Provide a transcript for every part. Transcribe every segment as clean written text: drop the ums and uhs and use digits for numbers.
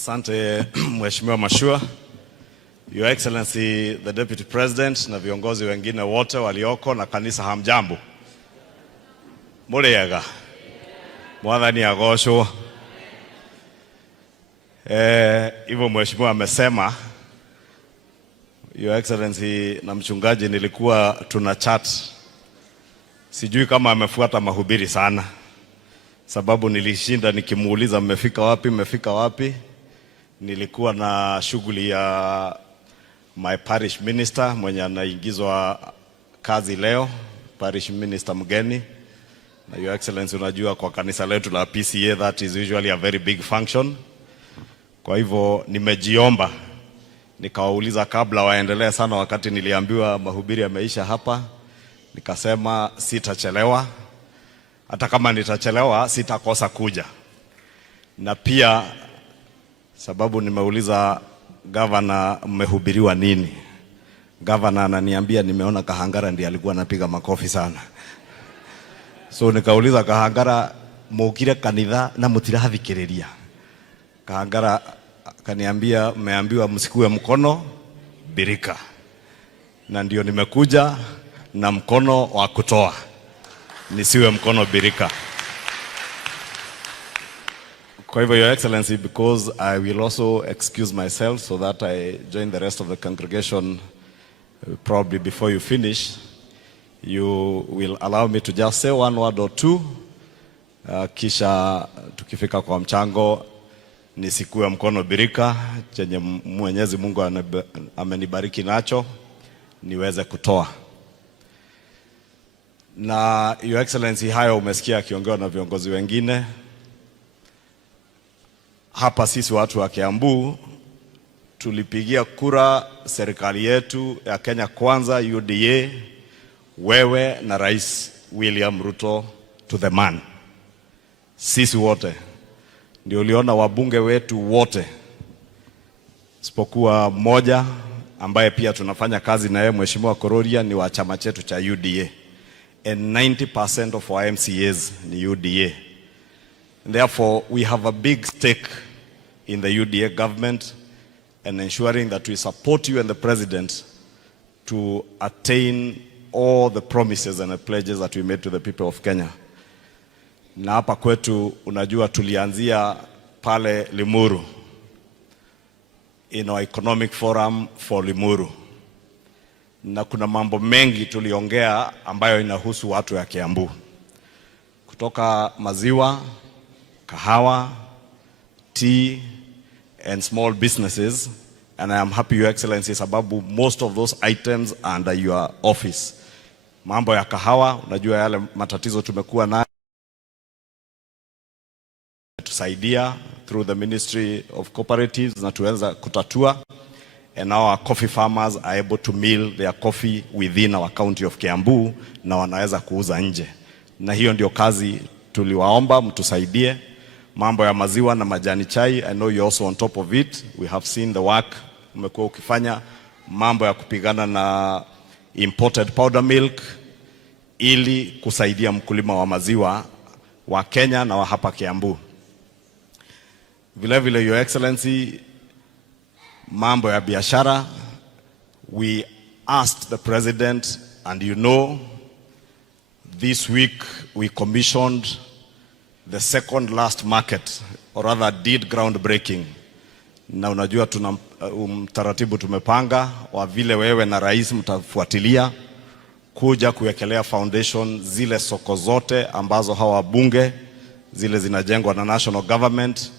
Asante Mheshimiwa Mashua, Your Excellency the Deputy President na viongozi wengine wote walioko na kanisa, hamjambo? Muriega mwathani agocwo. Hivyo Mheshimiwa amesema, Your Excellency na mchungaji nilikuwa tuna chat. Sijui kama amefuata mahubiri sana, sababu nilishinda nikimuuliza mmefika wapi. Nilikuwa na shughuli ya my parish minister mwenye anaingizwa kazi leo, parish minister mgeni. Na Your Excellency, unajua kwa kanisa letu la PCA that is usually a very big function. Kwa hivyo nimejiomba, nikawauliza kabla waendelee sana, wakati niliambiwa mahubiri yameisha hapa, nikasema sitachelewa. Hata kama nitachelewa sitakosa kuja. Na pia sababu nimeuliza governor mmehubiriwa nini, governor ananiambia nimeona Kahangara ndiye alikuwa anapiga makofi sana. So nikauliza Kahangara, mukire kanitha na mutirathikiriria? Kahangara kaniambia mmeambiwa msikue mkono birika, na ndio nimekuja na mkono wa kutoa, nisiwe mkono birika. Kwa hivyo Your Excellency, because I will also excuse myself so that I join the rest of the congregation probably before you finish, you will allow me to just say one word or two, kisha tukifika kwa mchango nisikue mkono birika, chenye Mwenyezi Mungu amenibariki nacho niweze kutoa. Na Your Excellency, hayo umesikia akiongewa na viongozi wengine. Hapa sisi watu wa Kiambu tulipigia kura serikali yetu ya Kenya Kwanza UDA, wewe na Rais William Ruto to the man. Sisi wote ndio uliona wabunge wetu wote isipokuwa mmoja ambaye pia tunafanya kazi na yeye, Mheshimiwa Kororia, ni wa chama chetu cha UDA, and 90% of our MCAs ni UDA. And therefore we have a big stake in the UDA government and ensuring that we support you and the President to attain all the promises and the pledges that we made to the people of Kenya. Na hapa kwetu unajua tulianzia pale Limuru in our economic forum for Limuru, na kuna mambo mengi tuliongea ambayo inahusu watu ya Kiambu, kutoka maziwa, kahawa, tea and small businesses, and I am happy Your Excellency sababu most of those items are under your office. Mambo ya kahawa, unajua yale matatizo tumekuwa nayo, tusaidia through the Ministry of Cooperatives na tuweza kutatua, and now our coffee farmers are able to mill their coffee within our county of Kiambu na wanaweza kuuza nje. Na hiyo ndio kazi tuliwaomba mtusaidie. Mambo ya maziwa na majani chai, I know you're also on top of it. We have seen the work umekuwa ukifanya, mambo ya kupigana na imported powder milk, ili kusaidia mkulima wa maziwa wa Kenya na wa hapa Kiambu. Vile vile Your Excellency, mambo ya biashara, we asked the President, and you know, this week we commissioned the second last market, or rather did groundbreaking. Na unajua tuna taratibu tumepanga wa vile wewe na rais mtafuatilia kuja kuwekelea foundation zile soko zote ambazo hawa bunge zile zinajengwa na national government,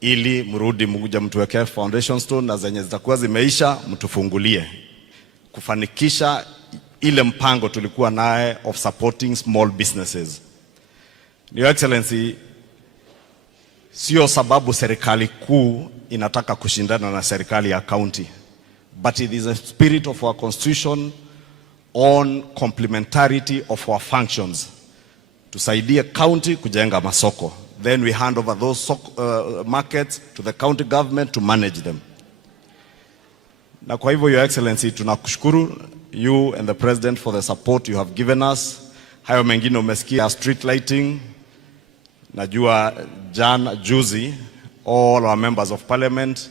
ili mrudi mkuja mtuwekee foundation stone, na zenye zitakuwa zimeisha mtufungulie kufanikisha ile mpango tulikuwa naye of supporting small businesses. Your Excellency, sio sababu serikali kuu inataka kushindana na serikali ya county, but it is a spirit of our constitution on complementarity of our functions. Tusaidie county kujenga masoko, then we hand over those markets to the county government to manage them. Na kwa hivyo Your Excellency, tunakushukuru you and the President for the support you have given us. Hayo mengine umesikia, street lighting, najua juzi all our members of parliament.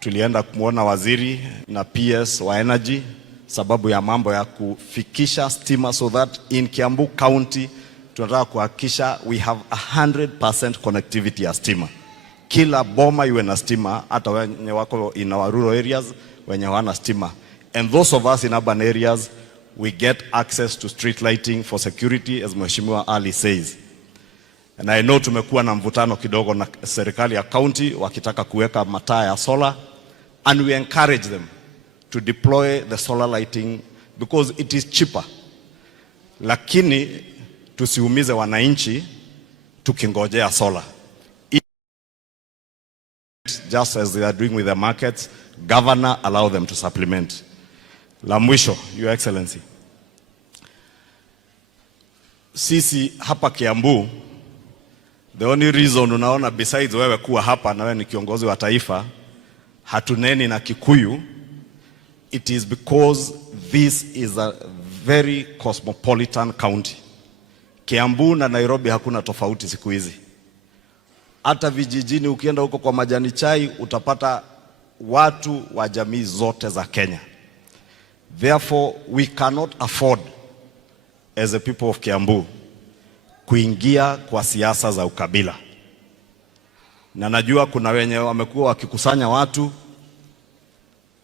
Tulienda kumuona waziri na PS wa energy sababu ya mambo ya kufikisha stima, so that in Kiambu County tunataka kuhakikisha we have 100% connectivity ya stima. Kila boma iwe na stima, hata wenye wako in our rural areas wenye hawana stima. And those of us in urban areas, we get access to street lighting for security, as Mheshimiwa Ali says. And I know tumekuwa na mvutano kidogo na serikali ya county wakitaka kuweka mataa ya solar, and we encourage them to deploy the solar lighting because it is cheaper. Lakini tusiumize wananchi tukingojea solar. Just as they are doing with the markets, governor allow them to supplement. La mwisho, Your Excellency. Sisi hapa Kiambu, the only reason unaona besides wewe kuwa hapa na wewe ni kiongozi wa taifa, hatuneni na Kikuyu, it is because this is a very cosmopolitan county. Kiambu na Nairobi hakuna tofauti siku hizi. Hata vijijini ukienda huko kwa majani chai utapata watu wa jamii zote za Kenya. Therefore, we cannot afford as a people of Kiambu kuingia kwa siasa za ukabila. Na najua kuna wenye wamekuwa wakikusanya watu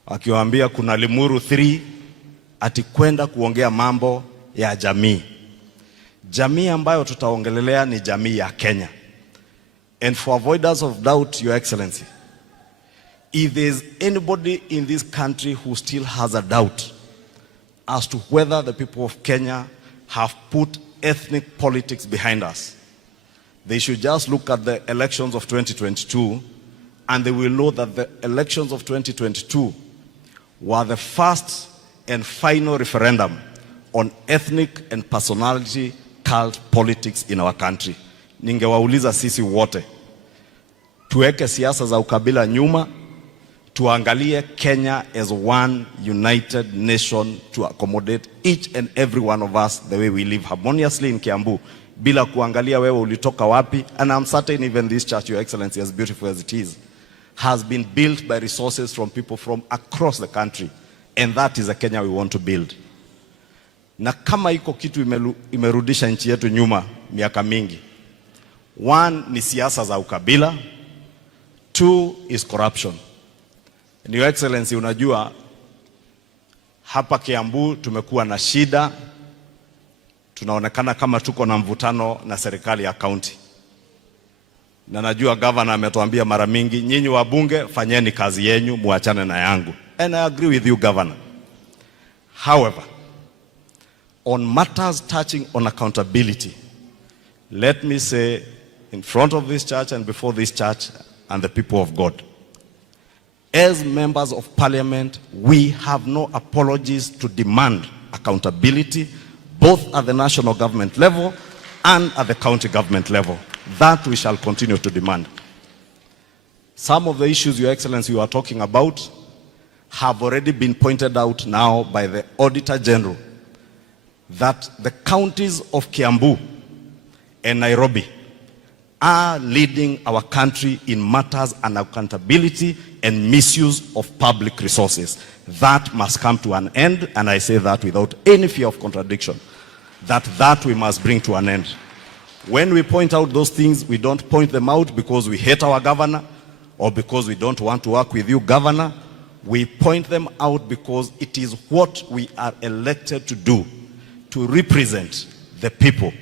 wakiwaambia kuna Limuru 3 ati kwenda kuongea mambo ya jamii. Jamii ambayo tutaongelelea ni jamii ya Kenya. And for avoidance of doubt, Your Excellency, if there is anybody in this country who still has a doubt as to whether the people of Kenya have put ethnic politics behind us, they should just look at the elections of 2022 and they will know that the elections of 2022 were the first and final referendum on ethnic and personality cult politics in our country. Ningewauliza sisi wote tuweke siasa za ukabila nyuma, tuangalie Kenya as one united nation to accommodate each and every one of us the way we live harmoniously in Kiambu, bila kuangalia wewe ulitoka wapi. And I'm certain even this church, Your Excellency, as beautiful as it is, has been built by resources from people from across the country, and that is the Kenya we want to build. Na kama iko kitu imerudisha nchi yetu nyuma miaka mingi, one ni siasa za ukabila, two is corruption. And Your Excellency, unajua hapa Kiambu tumekuwa na shida, tunaonekana kama tuko na mvutano na serikali ya county. Na najua governor ametuambia mara mingi, nyinyi wabunge fanyeni kazi yenu, muachane na yangu. And I agree with you, Governor. However, on matters touching on accountability, let me say in front of this church and before this church and the people of God, as members of parliament, we have no apologies to demand accountability, both at the national government level and at the county government level. That we shall continue to demand. Some of the issues, Your Excellency, you are talking about have already been pointed out now by the Auditor General, that the counties of Kiambu and Nairobi are leading our country in matters and accountability and misuse of public resources. That must come to an end, and I say that without any fear of contradiction, that we must bring to an end. When we point out those things, we don't point them out because we hate our governor or because we don't want to work with you, Governor. We point them out because it is what we are elected to do, to represent the people,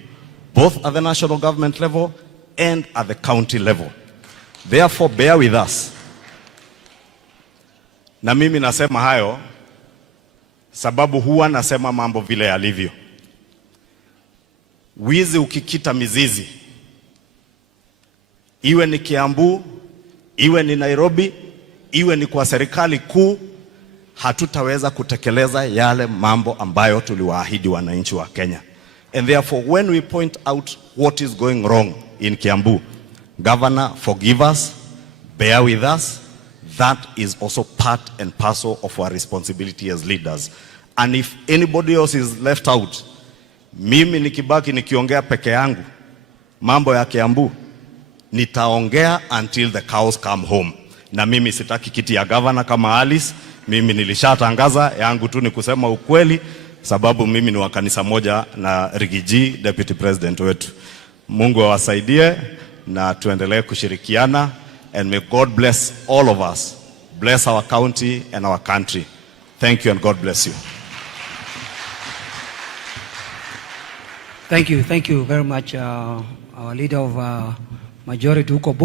both at the national government level and at the county level. Therefore, bear with us. Na mimi nasema hayo sababu huwa nasema mambo vile yalivyo. Wizi ukikita mizizi, iwe ni Kiambu, iwe ni Nairobi, iwe ni kwa serikali kuu, hatutaweza kutekeleza yale mambo ambayo tuliwaahidi wananchi wa Kenya. And therefore, when we point out what is going wrong in Kiambu, Governor, forgive us, bear with us. That is also part and parcel of our responsibility as leaders. And if anybody else is left out, mimi nikibaki nikiongea peke yangu mambo ya Kiambu, nitaongea until the cows come home. Na mimi sitaki kiti ya governor kama Alice. Mimi nilishatangaza yangu tu ni kusema ukweli, sababu mimi ni wa kanisa moja na Rigiji, deputy president wetu. Mungu awasaidie na tuendelee kushirikiana, and may God bless all of us. Bless our county and our country. Thank you and God bless you. Thank you very much, our leader of majority huko Bunge.